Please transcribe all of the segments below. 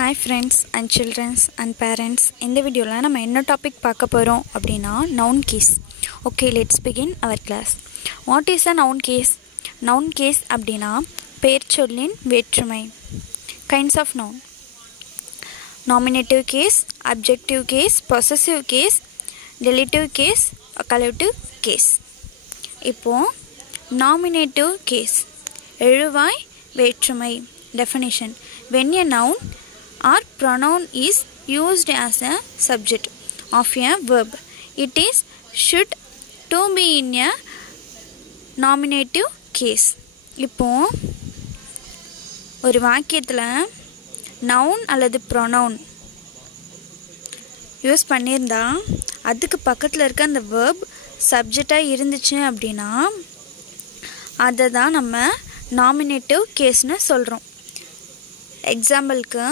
Hi friends and children and parents. In the video la nama enna topic paaka porom appadina noun case. Okay, let's begin our class. What is a noun case? Noun case appadina பெயர் சொல்லின் வேற்றுமை. Kinds of noun: nominative case, adjective case, possessive case, deletive case, collective case. இப்போ nominative case எழுவாய் வேற்றுமை. Definition: when a noun or pronoun is used as a subject of a verb, it is should to be in a nominative case. இப்போ ஒரு வாக்கியத்தில் noun அல்லது pronoun use பண்ணியிருந்தா அதுக்கு பக்கத்தில் இருக்க அந்த வேர்ப் சப்ஜெக்டாக இருந்துச்சு அப்படின்னா அதை தான் நம்ம நாமினேட்டிவ் கேஸ்னு சொல்கிறோம். எக்ஸாம்பிளுக்கு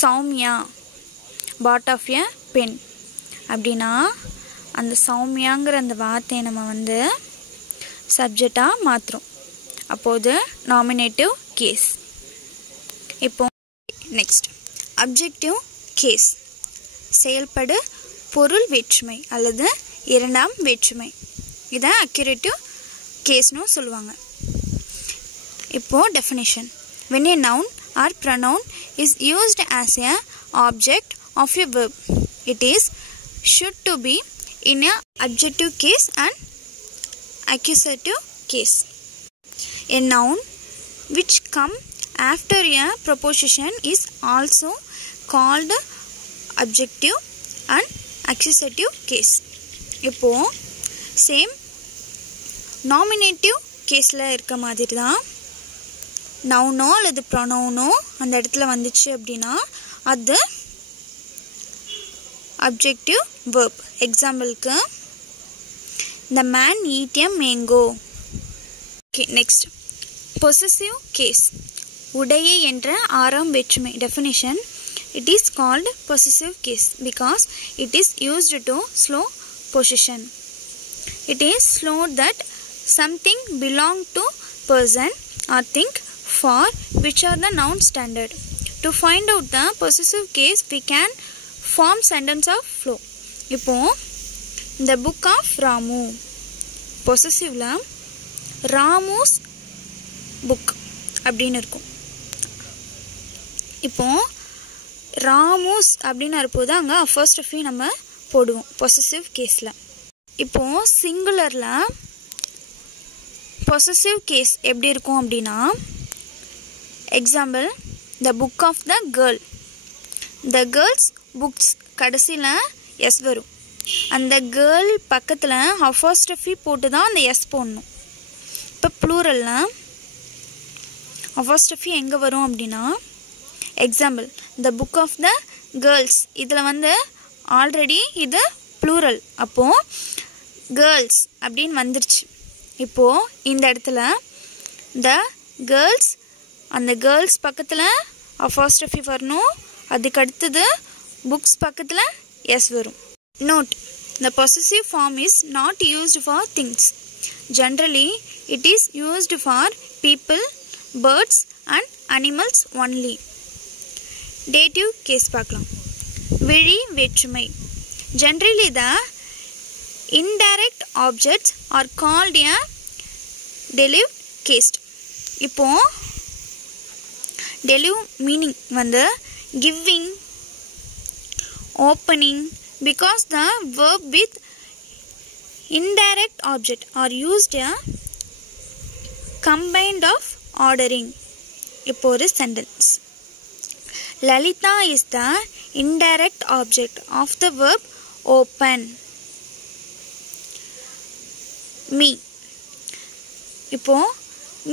சௌமியா பாட் ஆஃப் எ பென் அப்படின்னா அந்த சௌமியாங்கிற அந்த வார்த்தையை நம்ம சப்ஜெக்டாக மாற்றுறோம். அப்போது நாமினேட்டிவ் கேஸ். இப்போ நெக்ஸ்ட் அப்ஜெக்டிவ் கேஸ் செயல்படு பொருள் வேற்றுமை அல்லது இரண்டாம் வேற்றுமை. இதை அக்யூரேட்டிவ் கேஸ்னு சொல்லுவாங்க. இப்போ definition: when a noun or pronoun is used as a object of a verb, it is should to be in a adjective case and accusative case. A noun which come after a preposition is also called adjective and accusative case. இப்போ same nominative கேஸில் இருக்க மாதிரி தான் நவுனோ அல்லது ப்ரொனவுனோ அந்த இடத்துல வந்துச்சு அப்படின்னா அது அப்ஜெக்டிவ் வேர்ப். எக்ஸாம்பிளுக்கு the man eat a mango. Okay, next possessive case உடைய என்ற ஆறாம் வேற்றுமை. Definition: it is called possessive case because it is used to show possession. It is show that something belong to person or thing for which are the noun standard. To find out the possessive case we can form sentence of flow. இப்போ the book of Ramu possessiveல Ramu's book அப்படின்னு இருக்கும். இப்போ ராமுஸ் அப்படின்னு இருப்போது அங்கே first of நம்ம போடுவோம் possessive கேஸில். இப்போ சிங்குலரில் பொசசிவ் கேஸ் எப்படி இருக்கும் அப்படின்னா example the book of the girl. The girls books கடைசியில் எஸ் வரும். அந்த கேர்ள் பக்கத்தில் அஃபோஸ்ட்ரஃபி போட்டு தான் அந்த எஸ் போடணும். இப்போ ப்ளூரலில் அஃபோஸ்ட்ரஃபி எங்கே வரும் அப்படின்னா example the book of the girls. இதில் ஆல்ரெடி இது ப்ளூரல், அப்போது கேர்ள்ஸ் அப்படின்னு வந்துருச்சு. இப்போது இந்த இடத்துல த கேர்ள்ஸ் அந்த கேர்ள்ஸ் பக்கத்தில் அஃபோஸ்ட்ரஃபி வரணும். அதுக்கு அடுத்தது புக்ஸ் பக்கத்தில் எஸ் வரும். Note: the possessive form is not used for things. Generally, it is used for people, birds and animals only. Dative case பார்க்கலாம். விழி வேற்றுமை. Generally, the indirect objects are called a derivative case. இப்போ derivative meaning giving, opening, because the verb with indirect object are used a combined of ordering. இப்போ ஒரு sentence: Lalita is the indirect object of the verb open. Me. இப்போ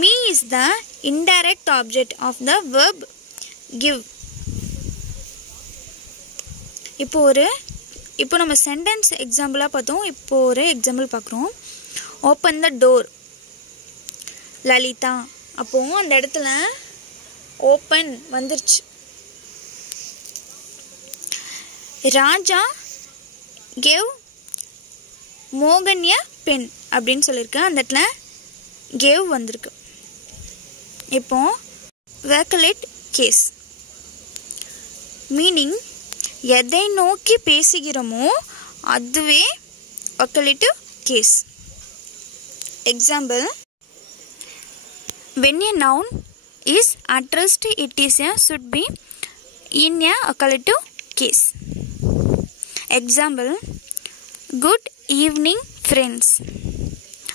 me is the indirect object of the verb give. இப்போ நம்ம sentence எக்ஸாம்பிளாக பார்த்தோம். இப்போ ஒரு example பார்க்குறோம். Open the door Lalitha. அப்போது அந்த இடத்துல ஓப்பன் வந்துருச்சு. ராஜா கேவ் மோகன்ய பென் அப்படின்னு சொல்லியிருக்கேன். அந்த இடத்துல கேவ் வந்திருக்கு. இப்போ வேக்கலேட் கேஸ் மீனிங் எதை நோக்கி பேசுகிறோமோ அதுவே vocative case. Example, when a noun is addressed it is a should be in a occupative case. Example, good evening friends.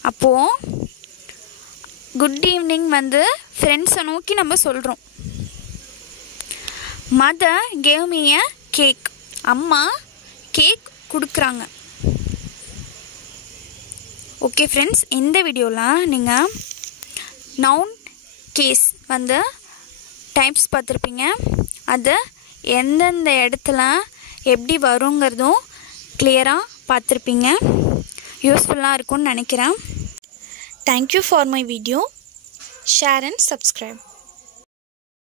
அப்போ குட் ஈவினிங் வந்து ஃப்ரெண்ட்ஸை நோக்கி நம்ம சொல்கிறோம். Mother gave me a cake. அம்மா கேக் கொடுக்குறாங்க. ஓகே ஃப்ரெண்ட்ஸ், இந்த வீடியோவில் நீங்கள் நவுன் கேஸ் வந்து டைப்ஸ் பார்த்துருப்பீங்க. அது எந்தெந்த இடத்துல எப்படி வருங்கிறதும் கிளியராக பார்த்துருப்பீங்க. யூஸ்ஃபுல்லாக இருக்கும்னு நினைக்கிறேன். Thank you for my video. Share and subscribe.